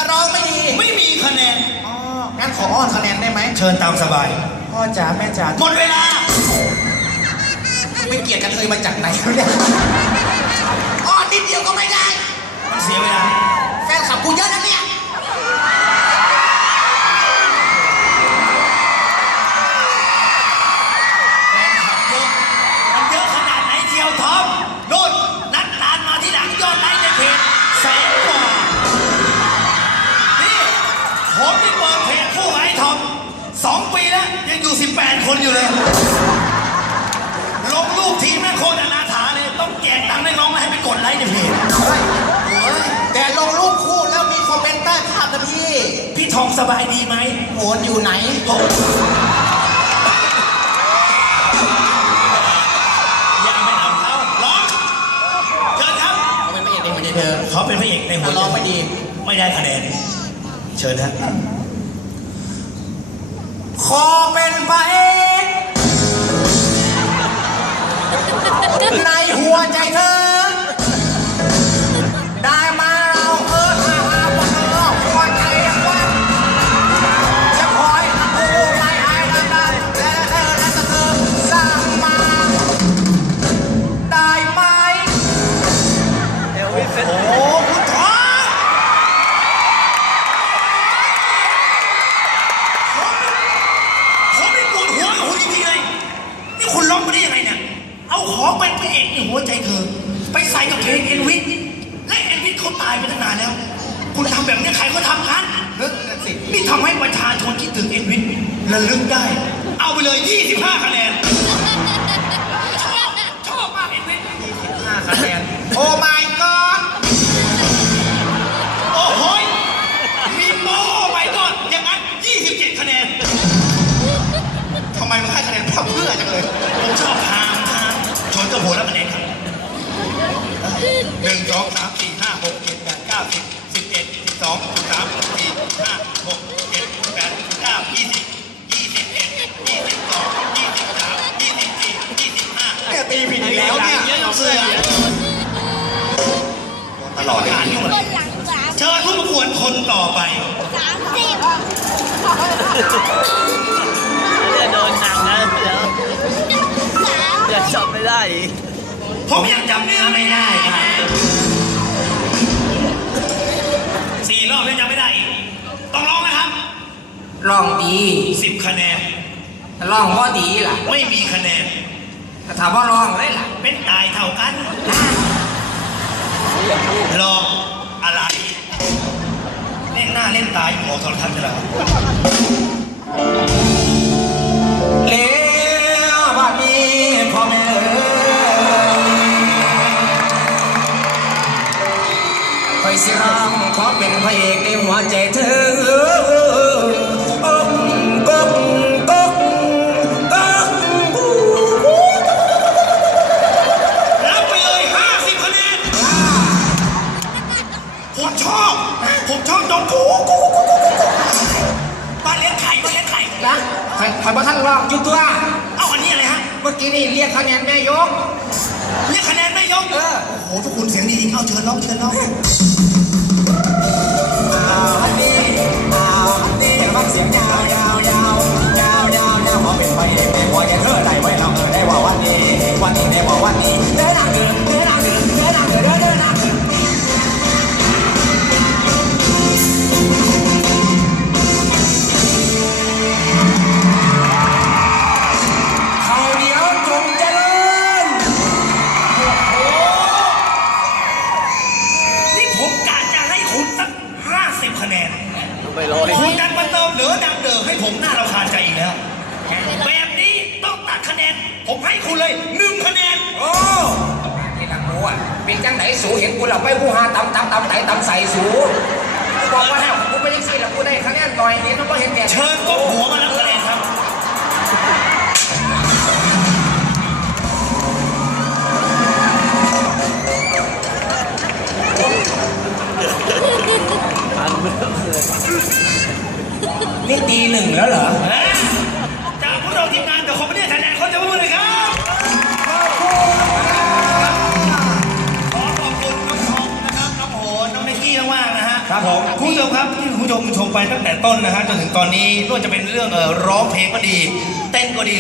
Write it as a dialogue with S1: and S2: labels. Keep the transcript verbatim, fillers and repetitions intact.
S1: ร้องไม่ดี
S2: ไม่มีคะแนน
S1: อ๋องั้นขออ้อนคะแนนได้ไหม
S2: เชิญตามสบาย
S1: พ่อจ๋าแม่จ๋า
S2: หมดเวลา
S1: ไม่เกลียดกันเลยมาจากไหนเนี่ยอ้อนนิดเดียวก็ไม่ได้
S2: มันเสียเวลา
S1: แฟนขับกูเยอะนะเนี่ย
S2: แฟนขับเยอะมันเยอะขนาดไหนเชียวทอมโน่นนัดตามมาที่หลังยอดไลค์ในเพจแสนกว่านี่ผมที่เปิดเพจคู่ไอ้ทอมสองปีแล้วยังอยู่สิบแปดคนอยู่เลยลงรูปทีมแม่โคตรอนาถาเลยต้องแจกตังค์ให้น้องมาให้ไปกดไลค์ในเพจ
S1: แต่ลงรูปคู่แล้วมีคอมเมนต์ใต้ภาพนะพี่
S2: พี่ทองสบายดีไหม
S1: โอนอยู่ไหน
S2: อย่าไปเอาเขาร้องเชิญครับ
S1: เขาเป็นพระเอกในหัวใจเธอ
S2: เขาเป็นพระเอกในหัวใจ
S1: ร้องไม่ดี
S2: ไม่ได้คะแนนเชิญครับ
S1: ขอเป็นพระเอกในหัวใจเธอได้มาเราเออถ้าหาว่าเธอหัวใจว่าจะคอยทำผู้ไม่อายดังดังและเธอและเธอสร้างมาได้ไหม
S2: โอ้โหคุณทองผมไม่ปวดหัวกับคุณจริงๆเลยนี่คุณร้องไปได้ยังไงเนี่ยเอาของเป็นพระเอกในหัวใจเธอไปใส่กับเพลงเอ็นวิทและเอ็นวิทเขาตายไปตั้งนานแล้วคุณทำแบบนี้ใครก็ทำกัน
S1: นึกสิ
S2: นี่ทำให้ประชาชนคิดถึงเอ็นวิทระลึกได้เอาไปเลยยี่สิบห้าคะแนนชอบชอบมากเอ็นวิท
S1: ยี่สิบห้าคะแนนโอ้ my god
S2: โอ้โหมีโม่ไปก่อนอย่างนั้นยี่สิบเจ็ดคะแนน
S1: ทำไมมันให้คะแนนเพื่อจังเลย
S2: ผมชอบทางทางชนกับหัวแล้วคะแนนครับหนึ่งสองสามสี่ห้าหกเจ็ดแปดเก้าสิบสิบเอ็ดสิบสองสิบสามสิบสี่ห้าหกเจ็ดแปดเก้ายี่สิบยี่สิบเอ็ดยี่สิบสองยี่สิบสามยี่สิบสี่ยี่สิบห้า
S1: เนี่ยตีผิดอีกแล้วเนี่ย
S2: เสื้อตลอดงานนี่หมดเชิญผู้ประกวดคนต่อไป
S3: สามสิบ
S4: จะโดนหนักนะเดี๋ยวจะจำไม่ได้
S2: ผมยังจำเนื้อไม่ได้ครับสี่รอบยังจำไม่ได้อีกต้องร้องนะครับ
S1: ร้องดี
S2: สิบคะแนน
S1: ร้องว่าดีล่ะ
S2: ไม่มีคะแนน
S1: แต่ถามว่าร้องเลยล่ะ
S2: เป็นตายเท่ากันร้องอะไรเล่นหน้าเล่นตายหมอโทรทัศน์แล้ว
S1: เลี้ยวบ้านนี้พ่อแม่คอยสิร้องขอเป็นพระเอกในหัวใจเธออกกกกกก
S2: รับไปเลยห้าสิบคะแนนผมชอบผมชอบน้องกูกูกูกูกูบ้านเลี้ยงไข่บ้านเลี้ยงไข่
S1: นะใครใครมาท่านร้องจุดตัว
S2: เอาอันนี้อะไรฮะ
S1: เมื่อกี้นี่เรียกคะแนนแม่ยก
S2: เรียกคะแนนแม่ยก
S1: เออ
S2: โอ้โหทุกคนเสียงดีๆเอาเชิญน้องเชิญน้อง
S1: ฮันนี่ฮันนี่ฟังเสียงยาวยาวยาวยาวยาวยาวพอเป็นไปในหัวใจเธอได้ไว้เราเออได้ว่าวันนี้วันนี้ได้ว่าวันนี้เดินหน้าเดินเดินหน้าเดินเดินหน้าเดินเดินหน้าเดินเขาเดียวจงเจริญ
S2: นี่ผมกะจะให้คุณสักห้าสิบคะแนน
S4: ไม่ร้อย
S2: คุณดันมาเติมเหลือดังเดิมให้ผมหน้ารำคาญใจอีกแล้วแบบนี้ต้องตัดคะแนนผมให้คุณเลยหนึ่งคะแนน
S1: โอ้ที่นักมัวเป็นจังไหนสูเห็นกูหลับไปกูหาตำตำตำไต่ตำใส่สูกูบอกว่าแล้วกูไปยังสี่แล้วกูได้คะแนนต่อยเห็นแล้วก็เห็นแบบ
S2: เชิญก็หัวมาแล้วคะแนนครับ
S1: นี่ตีหนึ่งแล้วเหรอ
S2: จากพวกเราทีมงานเดี๋ยวเขาไม่ได้คะแนนเขาจะพูดเลยครับขอขอบคุณน้องทองนะครับน้องโหนน้องไนกี้มากๆนะฮะ
S1: ครับผม
S2: คุณผู้ชมครับที่คุณผู้ชมชมไปตั้งแต่ต้นนะฮะจนถึงตอนนี้ไม่ว่าจะเป็นเรื่องเอ่อร้องเพลงก็ดี เต้นก็ดี